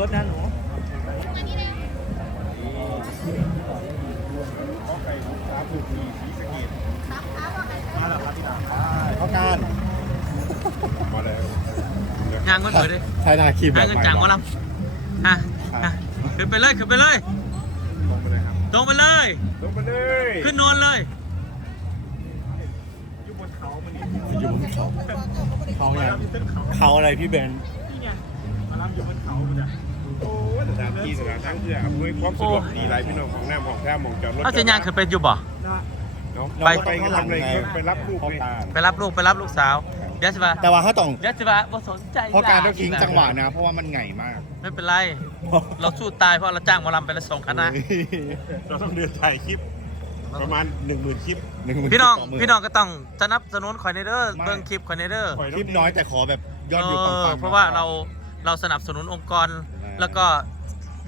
รถนะหนูข้อไก่สามถูกสี่สีสะเกดมาแล้วครับพี่ดาเขาการมาแล้วยางก็เปิดดิใช้นาคีหาเงินจ่างหมอลำฮะฮะขึ้นไปเลยขึ้นไปเลยลงไปเลยครับ ตรงไปเลยลงไปเลย ขึ้นโนนเลยอยู่บนเขามันนี่อยู่บนเขาเขามาไงแล้วมีเนเขาเขาอะไรพี่เบนนี่ไงมาล้วอยู่บนเขามันอะโอ้ย ถานที่สถานทั้งเพื่ออำนวยความสะดวกดีไรพี่น้องของหน้าของแท้มองจอดรถเอาจะยางขึ้นไปอยู่บ่นะเนาะไปไปกันทำอะไรไปรับลูกพ่อเลยการไปรับลูกไปรับลูกสาวเดี๋ยวสิบะแต่ว่าเขาต้องเดี๋ยวสิบะบ่สนใจพ่อการต้องทิ้งจังหวะนะ เพราะว่ามันไงมาก ไม่เป็นไร เราสู้ตายเพราะเราจ้างหมอลำไปละสองคณะเราต้องเดินถ่ายคลิปประมาณหนึ่งหมื่นคลิปหงหมื่พี่น้องสหมื่พี่น้องก็ต้องสนับสนุนคอยในเด้อไม่เบิ่งคลิปคอยในเด้อคลิปน้อยแต่ขอแบบยอดวิวเอปัองๆเพราะว่าเราเราสนับสนุนองค์กรใช่แล้วก็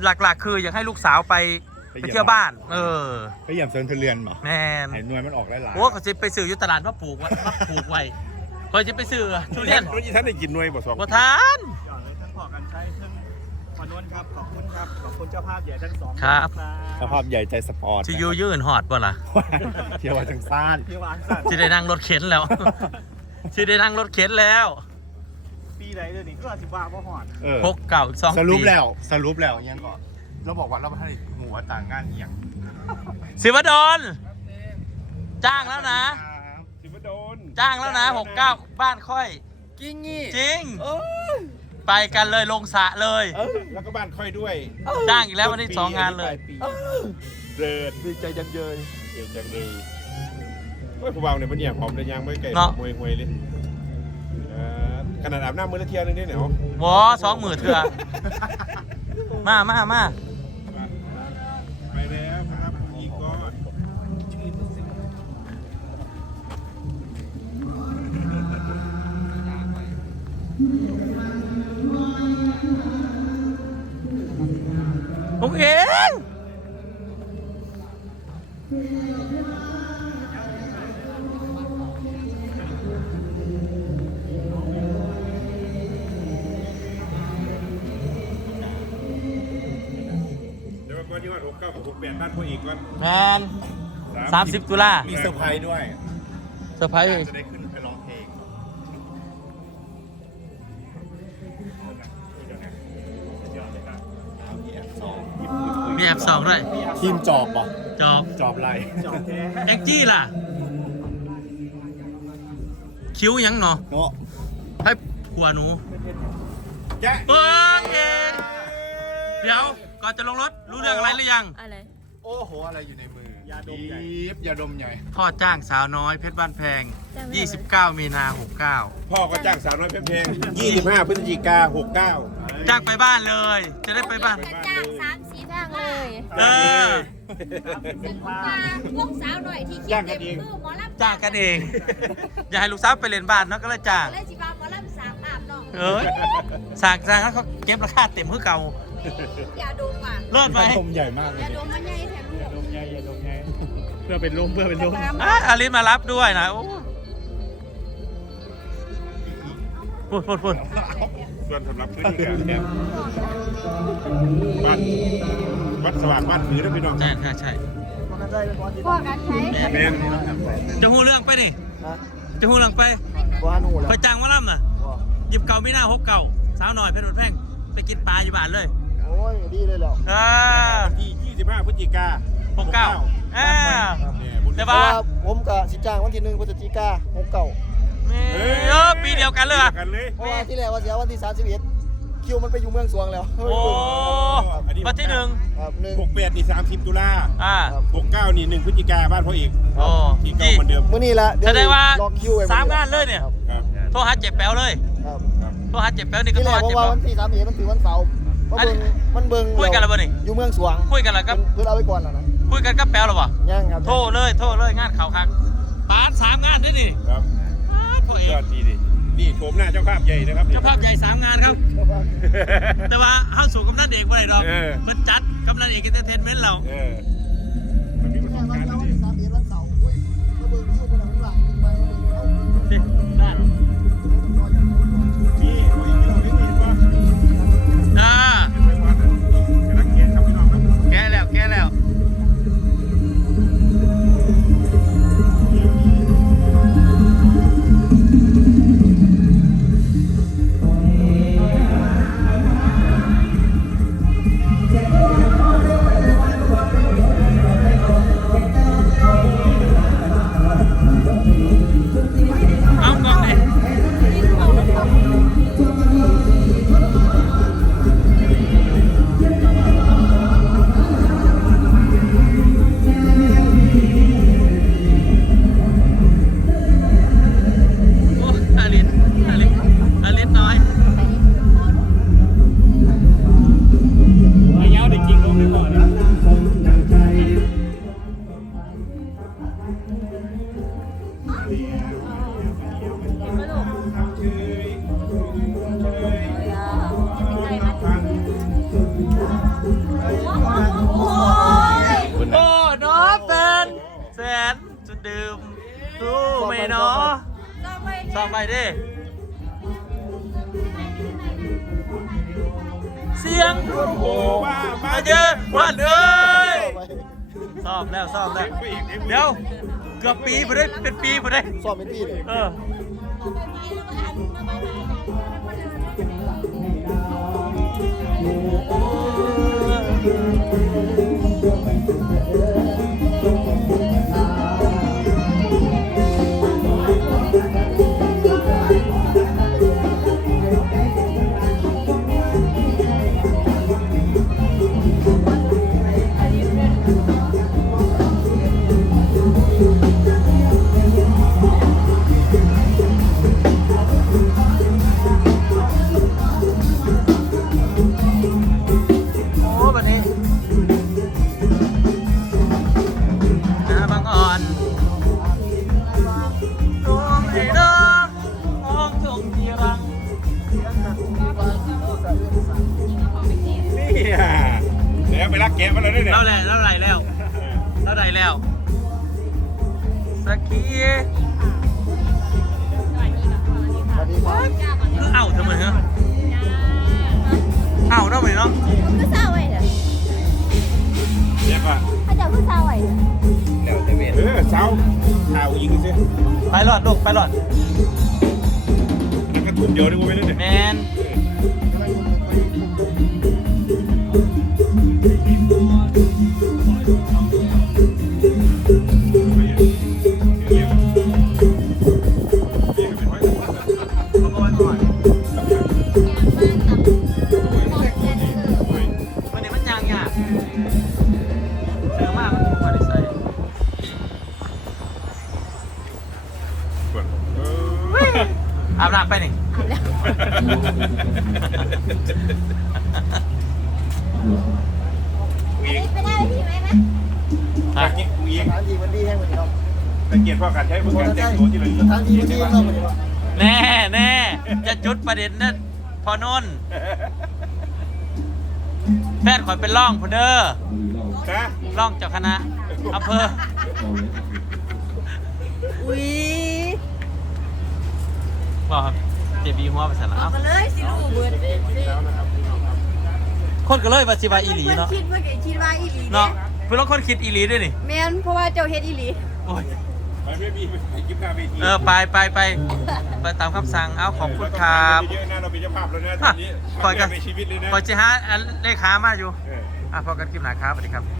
หลักๆ คืออยากให้ลูกสาวไปไปไปเยี่ยมเที่ยวบ้าน เออ ไปเหยียบเซินเทเรียนเหรอแมนไอ้หน่วยมันออกได้หลายโอ้เขาจะไปซื้ออยุตลาดมาปลูกไว้มาปลูกไว้คอยจะไปซื้อทุเรียนรถยี่ท่านได้กินหน่วยบ่สองบ่ทานหยอดเลยท่านพอกันใช้ทั้งพอนนท์ครับ ขอบคุณครับ ขอบคุณเจ้าภาพใหญ่ทั้งสองครับ สภาพใหญ่ใจสปอร์ตที่ยูยื่นหอดบ่ล่ะเที่ยวว่าจังซ่านพี่หวานสัตว์ที่ได้นั่งรถเข็นแล้วที่ได้นั่งรถเข็นแล้ว ปีไหนเดือนนี้ก็สิบว่าพ่อหอดเออพกเก่าอีกสองสรุปปีแล้ว สรุปแล้วยังก่อนเราบอกว่าเราให้หัวต่างงานเอียงสิวดลจ้างแล้วนะ สิบโดนจ้างแล้วนะหกเก้าบ้านค่อยจริงงี้จริงไปกันเลยลงสระเลยแล้วก็บ้านค่อยด้วยจ้างอีกแล้ววันนี้สองงานเลยเดินดีใจจังเยยเดินจังเลยโอ้ยผู้เบาเนี่ยมันเนี่ยหอมเลยยางไม่ไก่เนาะ มวยมวยเลยเอ่อ ขนาดอาบน้ำมือละเทียนึงได้เหนียววอสองหมื่นเถื่อมามามาไปแล้วครับอีกก้อนโอเค หกเก้ากับหกแปดบ้านพ่ออีกก่อนแมนสามสิบตุลา มีเซอร์ไพรส์ด้วยเซอร์ไพรส์จะได้ขึ้นไปร้องเพลงมีแอบสองด้วย ทีมจอบป่ะจอบ จอบไรจอบแท้แองจี้ล่ะ คิ้วยังเนาะเนาะให้ผัวหนูแกะเบิ้งเองเดี๋ยว ก่อนจะลงรถรู้เรื่องอะไรหรือยัง อะไร โอ้โห อะไรอยู่ในมือยาดมใหญ่ บยาดมใหญ่ พ่อจ้างสาวน้อยเพชรบ้านแพง29 มีนา69พ่อก็จ้างสาวน้อยเพลงยี่สิบห้าพฤศจิกาหกเก้าจ้างไปบ้านเลย จะได้ไปบ้าน จะจ้างสามสีทางเลยเออซึ่งผมว่าวงสาวหน่อยที่คิดเต็มคือหมอลำจ้างกันเอง อย่าให้ลูกสาวไปเรียนบ้านเนาะก็เลยจ้าง เลยสิว่าหมอลำสามอาบน้องเอ้ยสากจ้างแล้วเขาเก็บราคาเต็มคือเก่า อย่าดมอะเลิศไหมยาดมใหญ่มากเลอยย่าดมมันใหญ่แถมลูกดมใหญ่อย่าดมใหญ่เพื่อเป็นลมเพื่อเป็นลมอะอาลิสมารับด้วยนะโอ้พูดพูดพูดส่วนสำหรับพื้นที่การแคมป์บ้านวัดสว่างบ้านผือนะพี่น้องใช่ใช่ใช่พ่อกันใช้เป็นจะหูเรื่องไปนี่จะหูเรื่องไปบ้านหูแล้วไปจ้างว่าล่ำน่ะหยิบเก่าไม่น่าหกเก่าสาวหน่อยเพชรบุญแพงไปกินปลาอยู่บ้านเลย โอ้ยดีเลยแล้วอ่าที่ยี่สิบห้าพฤศจิกาหกเก้าอ่า เนี่ยบุญแต่ เพว่าราะว่าผมกับสิจ้างวันที่หนึ่งพฤศจิกาหกเก่าเออปีเดียวกันเลยเหรอ กันเลยเพราะว่าที่แรกว่าเสียวันที่สามสิบเอ็ดคิวมันไปอยู่เมืองสวงแล้วโอ้วันที่หนึ่งครับหนึ่งหกแปดนี่สามสิบตุลาอ่าหกเก้านี่หนึ่งพฤศจิกาบ้านพ่ออีกโอ้ ที่เก้ายี่เหมือนเดิม มื้อนี้ละเดี๋ยแสดงว่าล็อกคิวไว้สามงานเลยเนี่ยครับครับโทรหาเจ็บแป๊วเลย ครับครับ โทรหาเจ็บแป๊วนี่ก็ที่โทแรรกหาเพเจ็บราะว่าแป๊ว วันที่สามสิบเอ็ดมันถือวันเสาร์มันอันนี้เบิ่งมัน เบิ่งคุยกันแล้วบ่นี่ อยู่เมืองสวงคุยกันแล้วครับ เพื่อนเอาไว้ก่อนแล้วนะคุยกันกับแป๊วหรอวะยังครับโทรเลยโทรเลยงานข่าวคักปาดสามงานด้วยนี่ครับปาดพ่อเอยองดดีดินี่โฉมหน้าเจ้าภาพใหญ่นะครับเจ้าภาพใหญ่สามงานครับ แต่ว่าห้าสู่กำนันเอกบ่ได้ดอกเออ มันจัดกำนันเอกเอนเตอร์เทนเมนต์เรา เออมันมีประสบการณ์วันดีที่สามสิบเอ็ดวันเสาร์อุ้ยมาเบิ่งคิวคนละข้างหลังไปมาเบิ่งเอา แกแล้ว ซ้อมไปดิเสียงโอ้บ้าบ้ามาเจอวันเอ้ยซ้อมแล้วซ้อมแล้วเดี๋ยวเกือบปีไปได้เป็นปีไปได้สอบเป็นปีเลยเออโแล้วไปรักแกะมาแล้วด้วยเนี่ยเล่าแหละเล่าไหลแล้วเล่าไหลแล้วสักทีสวัสดีครับคือเอ้าทำไมฮะเอ้าเนาะเหมือนเนาะผู้สาวไว้เด้อเรียกว่าเขาจะผู้สาวไว้เด้อเออเช้าข่าวยิงสิไปหลอดลูกไปหลอดแล้วก็ทุ่มเดียวนึกว่าไม่เล่นเนี่ยแมน ยิงไปได้ที่ไหมนะอะยิงยิงทางทีมันดีแห้งวันนี้ครับตะเกียบพ่อการใช้เพื่อการแต่งตัวที่เราทางทีมันดีแห้งวันนี้ครับแน่แน่จะจุดประเด็นนั่นพอนนท์แฟนข่อยเป็นร่องพอเด้อนะร่องเจ้าคณะอำเภออุ้ยบอกครับ เจบีหัวไปสารเอาเอากันเลยสิลูกเบิดคนก็เลยว่าสิบาอีหลีเนาะคิดว่าคิดว่าอีหลีเนาะเพื่อนคนคิดอีหลีด้วยนี่แม่นเพราะว่าเจ้าเฮ็ดอีหลีโอ้ยไปไม่มีไปกินข้าวเวทีเออไปไปไปไปตามคำสั่งเอาขอบคุณครับเยอะนะเราเป็นเจ้าภาพแล้วนะตอนนี้คอยกันในชีวิตเลยนะคอยจะหาอันเลขามาอยู่เอออะพอกันคลิปหนาครับสวัสดีครับ